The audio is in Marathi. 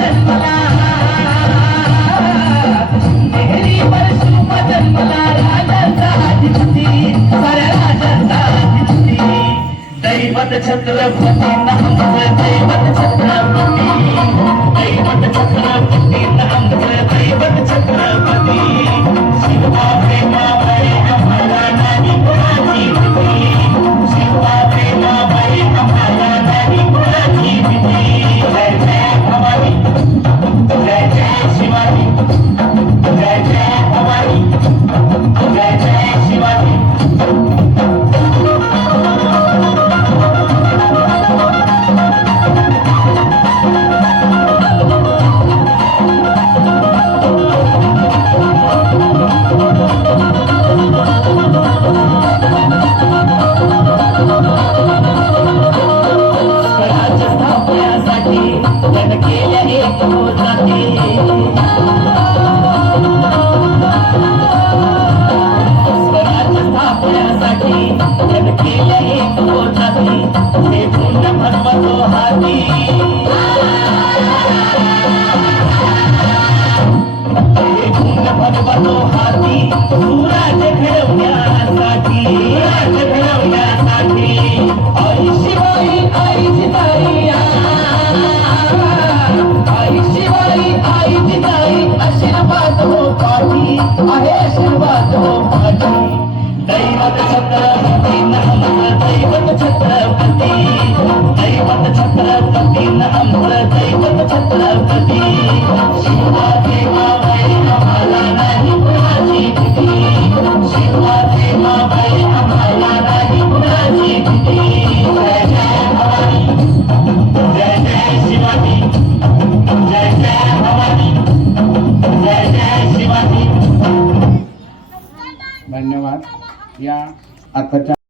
जन्मला शिंदेरीवर शुभ जन्मला राजाचा अधिपती साऱ्या राजाचा अधिपती दैवत छत्रपती नामचं दैवत छत्रपती दैवत छत्रपती नामचं दैवत छत्रपती शिवा प्रेमाबाई आम्हाला नाही कुणाची भीती शिवा प्रेमाबाई आम्हाला नाही कुणाची भीती जय जय भवानी जय जय शिवाजी जय जय भवानी जय जय शिवाजी धन्यवाद. या आताच्या